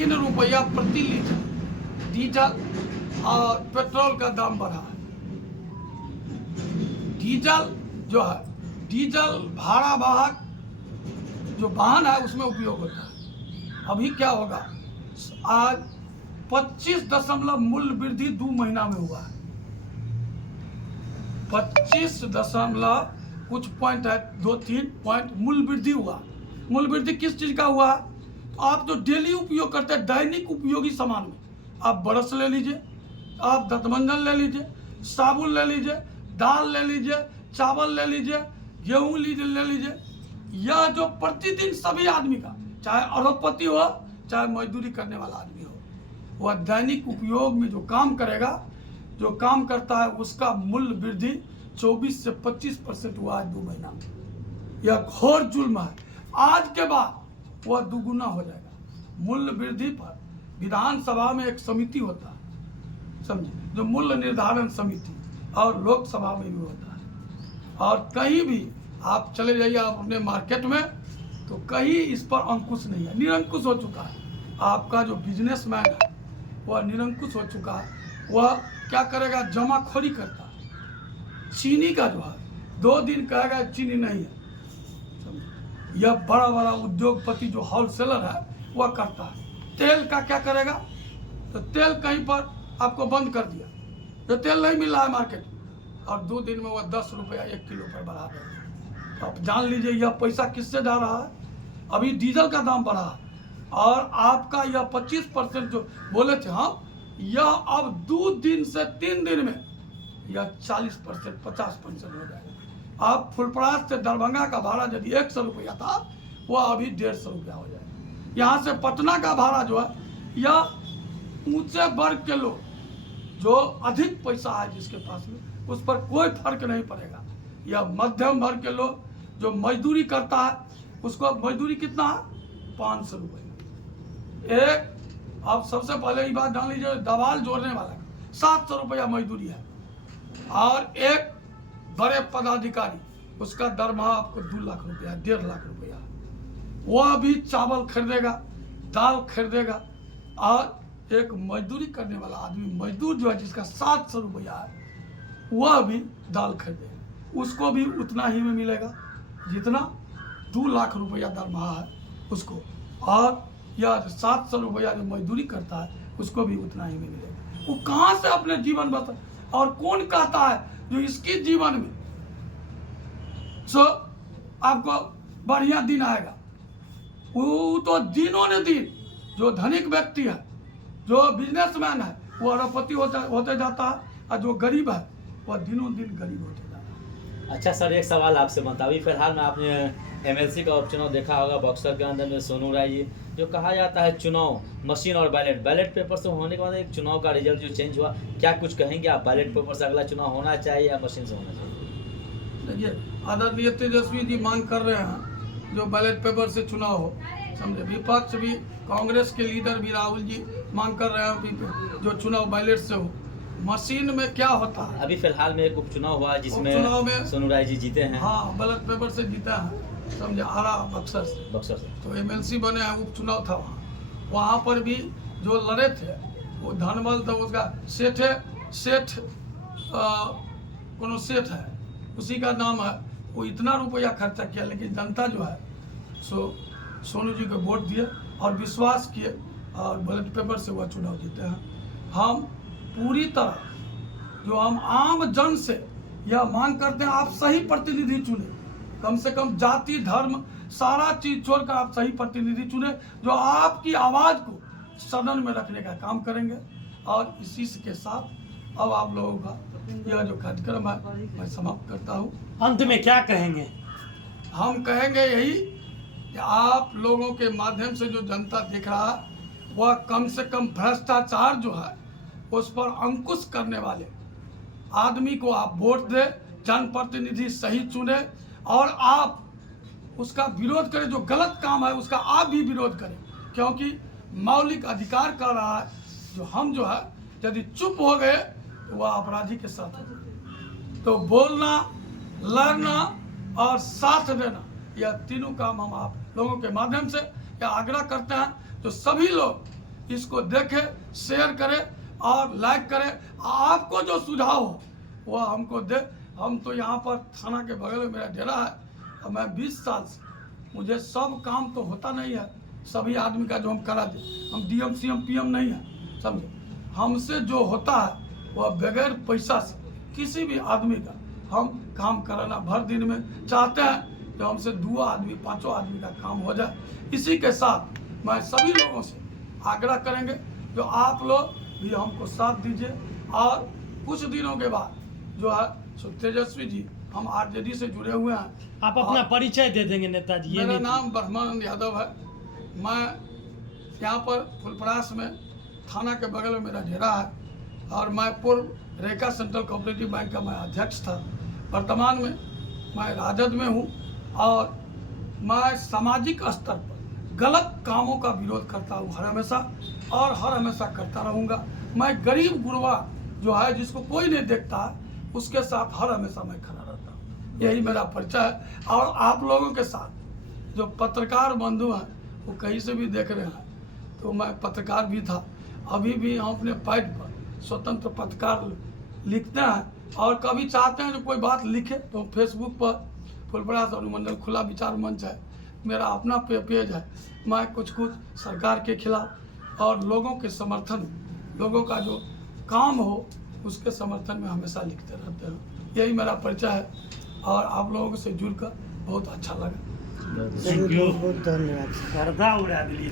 ₹3 प्रति litre diesel और petrol का दाम बढ़ा है। डीजल जो है, डीजल भाड़ा वाहक जो वाहन है उसमें उपयोग होता है। अभी क्या होगा, आज 25 मूल्य वृद्धि 2 महीना में हुआ है। 25 कुछ पॉइंट है, 2-3 पॉइंट मूल्य वृद्धि हुआ। मूल्य वृद्धि किस चीज का हुआ? तो आप जो डेली उपयोग करते हैं, दैनिक उपयोगी सामान में, आप ब्रश ले लीजिए, आप दंतमंजन ले लीजिए, साबुन ले लीजिए, दाल ले लीजिए, चावल ले लीजिए, गेहूं ले लीजिए, यह जो प्रतिदिन सभी आदमी का, चाहे अरबपति हो चाहे मजदूरी करने वाला आदमी हो, वह दैनिक उपयोग में जो काम करेगा, जो काम करता है, उसका मूल्य वृद्धि 24 से 25% हुआ है 2 महीना में। यह घोर जुल्म है। आज के बाद वह दुगुना हो जाएगा। मूल्य वृद्धि पर विधानसभा में एक समिति होता है, समझे, जो मूल्य निर्धारण समिति, और लोकसभा में भी होता है। और कहीं भी आप चले जाइए आप अपने मार्केट में, तो कहीं इस पर अंकुश नहीं है, निरंकुश हो चुका है। आपका जो बिजनेसमैन है वह निरंकुश हो चुका है। वह क्या करेगा, जमाखोरी करता है। चीनी का जो है 2 दिन कहेगा चीनी नहीं है। यह बड़ा बड़ा उद्योगपति जो होलसेलर है वह करता है। तेल का क्या करेगा, तो तेल कहीं पर आपको बंद कर दिया, तो तेल नहीं मिल रहा है मार्केट में, और 2 दिन में वह 10 रुपया 1 किलो पर बढ़ा देगा। तो आप जान लीजिए यह पैसा किससे जा रहा है। अभी डीजल का दाम बढ़ा है, और आपका यह 25% जो बोले थे हम, यह अब 2 दिन से 3 दिन में यह 40% 50% हो जाएगा। आप फुलपरास से दरभंगा का भाड़ा यदि 100 रुपया था, वह अभी 150 रुपया हो जाएगा। यहाँ से पटना का भाड़ा जो है, यह ऊंचे वर्ग के लोग, जो अधिक पैसा है जिसके पास में, उस पर कोई फर्क नहीं पड़ेगा। यह मध्यम वर्ग के लोग जो मजदूरी करता है, उसको मजदूरी कितना है, 500 रुपये एक। आप सबसे पहले ये बात जान लीजिए, दवाल जोड़ने वाला 700 रुपया मजदूरी है, और एक बड़े पदाधिकारी, उसका दरमाहा आपको 2 लाख रुपया, 1.5 लाख रुपया। वह भी चावल खरीदेगा, दाल खरीदेगा, और एक मजदूरी करने वाला आदमी, मजदूर जो है जिसका 700 रुपया है, वह भी दाल खरीदेगा, उसको भी उतना ही में मिलेगा जितना 2 लाख रुपया दरमाहा है उसको। और यह 700 रुपया जो मजदूरी करता है, उसको भी उतना ही में मिलेगा। वो कहाँ से अपने जीवन बता, और कौन कहता है जो इसके जीवन में आपको बढ़िया दिन आएगा? वो तो दिनों ने दिन, जो धनिक व्यक्ति है, जो बिजनेसमैन है, वो अरबपति होते जाता है, और जो गरीब है वह दिनों दिन गरीब होते जाता है। अच्छा सर, एक सवाल आपसे बनता, अभी फिलहाल में आपने एमएलसी का उपचुनाव देखा होगा बक्सर के अंदर में, सोनू राय जी, जो कहा जाता है चुनाव मशीन और बैलेट पेपर से होने के बाद एक चुनाव का रिजल्ट जो चेंज हुआ, क्या कुछ कहेंगे आप? बैलेट पेपर से अगला चुनाव होना चाहिए या मशीन से होना चाहिए? देखिए, आदरणीय तेजस्वी जी मांग कर रहे हैं जो बैलेट पेपर से चुनाव हो, समझे। विपक्ष भी, कांग्रेस के लीडर भी राहुल जी मांग कर रहे हैं जो चुनाव बैलेट से हो। मशीन में क्या होता है, अभी फिलहाल में एक उपचुनाव हुआ जिसमें सोनू राय जी जीते हैं। हाँ, बैलेट पेपर से जीता है, समझे, आरा बक्सर से। तो एमएलसी बने हैं, उपचुनाव था वहाँ पर भी जो लड़े थे वो धनबल था, उसका सेठ कोनो सेठ है, उसी का नाम है। वो इतना रुपया खर्चा किया, लेकिन जनता जो है सोनू जी को वोट दिए और विश्वास किए, और बैलेट पेपर से वह चुनाव जीते हैं। हम पूरी तरह जो हम आम जन से यह मांग करते हैं, आप सही प्रतिनिधि चुने, कम से कम जाति धर्म सारा चीज छोड़कर आप सही प्रतिनिधि चुने, जो आपकी आवाज को सदन में रखने का काम करेंगे। और इसी के साथ अब आप लोगों का यह जो कार्यक्रम है मैं समाप्त करता हूँ। अंत में क्या कहेंगे? हम कहेंगे यही कि आप लोगों के माध्यम से जो जनता देख रहा है, वह कम से कम भ्रष्टाचार जो है उस पर अंकुश करने वाले आदमी को आप वोट दें, जनप्रतिनिधि सही चुने, और आप उसका विरोध करें। जो गलत काम है उसका आप भी विरोध करें, क्योंकि मौलिक अधिकार कर रहा है। जो हम जो है यदि चुप हो गए तो वह अपराधी के साथ हो। तो बोलना, लड़ना और साथ देना, यह तीनों काम हम आप लोगों के माध्यम से यह आग्रह करते हैं। तो सभी लोग इसको देखे, शेयर करे और लाइक करे। आपको जो सुझाव हो वह हमको दे। हम तो यहाँ पर थाना के बगल में मेरा डेरा है और मैं 20 साल से, मुझे सब काम तो होता नहीं है सभी आदमी का जो हम करा दे। हम डीएम सीएम पीएम नहीं है, समझे। हमसे जो होता है वह बगैर पैसा से किसी भी आदमी का हम काम कराना भर दिन में चाहते हैं कि हमसे 2 आदमी 5 आदमी का काम हो जाए। इसी के साथ मैं सभी लोगों से आग्रह करेंगे जो आप लोग भी हमको साथ दीजिए। और कुछ दिनों के बाद जो है सो तेजस्वी जी, हम आरजेडी से जुड़े हुए हैं। आप अपना परिचय दे देंगे नेताजी। ये मेरा नहीं- नाम ब्रह्मानंद यादव है। मैं यहाँ पर फुलपरास में थाना के बगल में मेरा डेरा है और मैं पूर्व रेखा सेंट्रल कोऑपरेटिव बैंक का मैं अध्यक्ष था। वर्तमान में मैं राजद में हूँ और मैं सामाजिक स्तर पर गलत कामों का विरोध करता हूँ हर हमेशा और हर हमेशा करता रहूँगा। मैं गरीब गुरबा जो है जिसको कोई नहीं देखता है उसके साथ हर हमेशा मैं खड़ा रहता हूँ। यही मेरा परिचय है। और आप लोगों के साथ जो पत्रकार बंधु हैं वो कहीं से भी देख रहे हैं, तो मैं पत्रकार भी था, अभी भी हम अपने पैड पर स्वतंत्र पत्रकार लिखते हैं और कभी चाहते हैं जो कोई बात लिखे तो फेसबुक पर फुलपरास अनुमंडल खुला विचार मंच है, मेरा अपना पेज है। मैं कुछ सरकार के खिलाफ और लोगों के समर्थन, लोगों का जो काम हो उसके समर्थन में हमेशा लिखते रहते हैं। यही मेरा परिचय है और आप लोगों से जुड़कर बहुत अच्छा लगा। बहुत बहुत धन्यवाद। गर्दा उड़ा दिली।